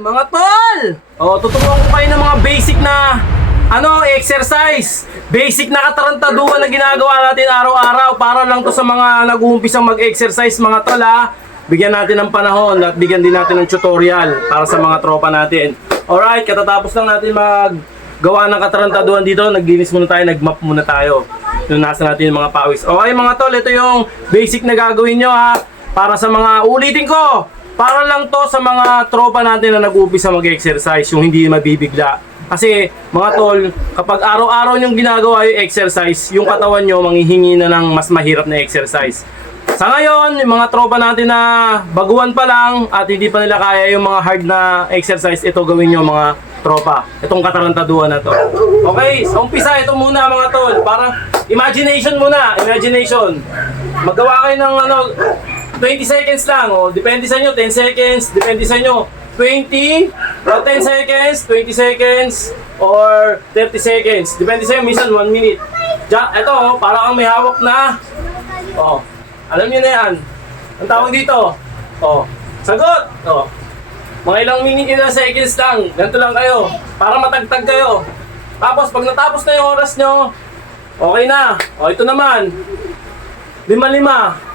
Mga tol! Tuturuan ko kayo ng mga basic na exercise. Basic na katarantaduhan na ginagawa natin araw-araw para lang to sa mga nag-uumpisang mag-exercise, mga tol, ha. Bigyan natin ng panahon at bigyan din natin ng tutorial para sa mga tropa natin. Alright, katatapos lang natin maggawa ng katarantaduhan dito, naglinis muna tayo, nag-map muna tayo. Tunasan natin yung mga pawis. Okay mga tol, ito yung basic na gagawin nyo, ha. Para sa mga, ulitin ko, para lang to sa mga tropa natin na nag-uumpisa mag-exercise, yung hindi mabibigla. Kasi mga tol, kapag araw-araw nyong ginagawa yung exercise, yung katawan nyo manghihingi na ng mas mahirap na exercise. Sa ngayon, yung mga tropa natin na baguhan pa lang at hindi pa nila kaya yung mga hard na exercise, ito gawin nyo mga tropa. Itong katarantaduhan na to. Okay, sa umpisa, ito muna mga tol. Para imagination muna, imagination. Magawa kayo ng 20 seconds lang. Depende sa inyo, 10 seconds, depende sa inyo. 20, 10 seconds, 20 seconds, or 30 seconds. Depende sa'yo, minsan 1 minute. Ito, para kang may hawak na. Alam niyo na yan. Ang tawag dito. Sagot. Mga ilang minute, ilang seconds lang. Ganito lang kayo. Para matagtag kayo. Tapos, pag natapos na yung oras nyo, okay na. Ito naman. 5-5.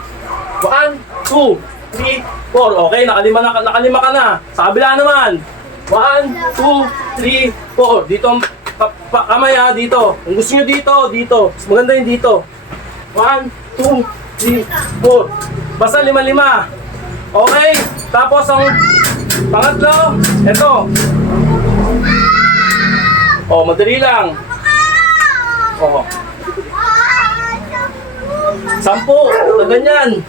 1, 2, 3, 4. Okay, nakalima ka na. Sa kabila naman. 1, 2, 3, 4. Dito ang kamay, ha, dito. Kung gusto nyo dito, dito. Mas maganda yung dito. 1, 2, 3, 4. Basta 5-5. Okay? Tapos ang pangatlo, ito. Madali lang. 10. Ganyan.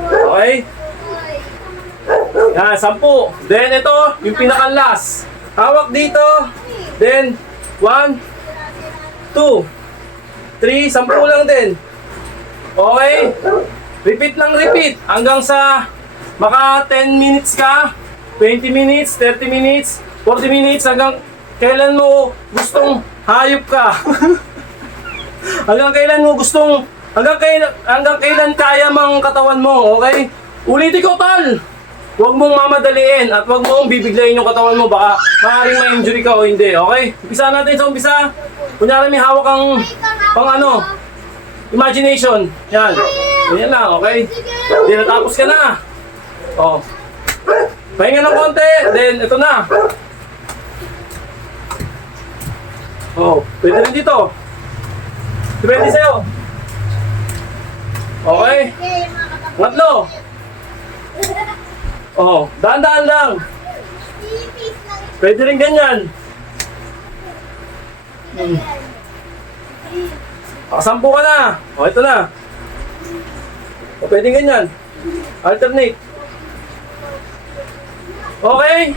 Okay? Yan, 10. Then ito, yung pinaka-last. Hawak dito. Then, 1, 2, 3, 10 lang din. Okay? Repeat lang, repeat. Hanggang sa maka 10 minutes ka, 20 minutes, 30 minutes, 40 minutes, hanggang kailan mo gustong hayop ka. Hanggang kailan mo gustong, hanggang kailan kaya mang katawan mo, okay? Ulitin ko, tol! Huwag mong mamadaliin at huwag mong bibiglayin yung katawan mo, baka maaaring ma-injury ka o hindi, okay? Umpisa natin sa umpisa. Kunyari may hawak kang imagination. Yan. Yan lang, okay? Hindi, natapos ka na. Pahinga ng konti, then ito na. Pwede rin dito. Depende sa'yo. Okay? Ngatlo. Daan-daan lang. Pwede rin ganyan. Nakasampu ka na. Ito na. Pwede ganyan. Alternate. Okay?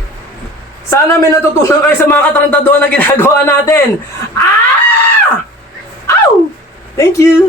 Sana may natutunan kayo sa mga katarantaduhan na ginagawa natin. Ow! Thank you!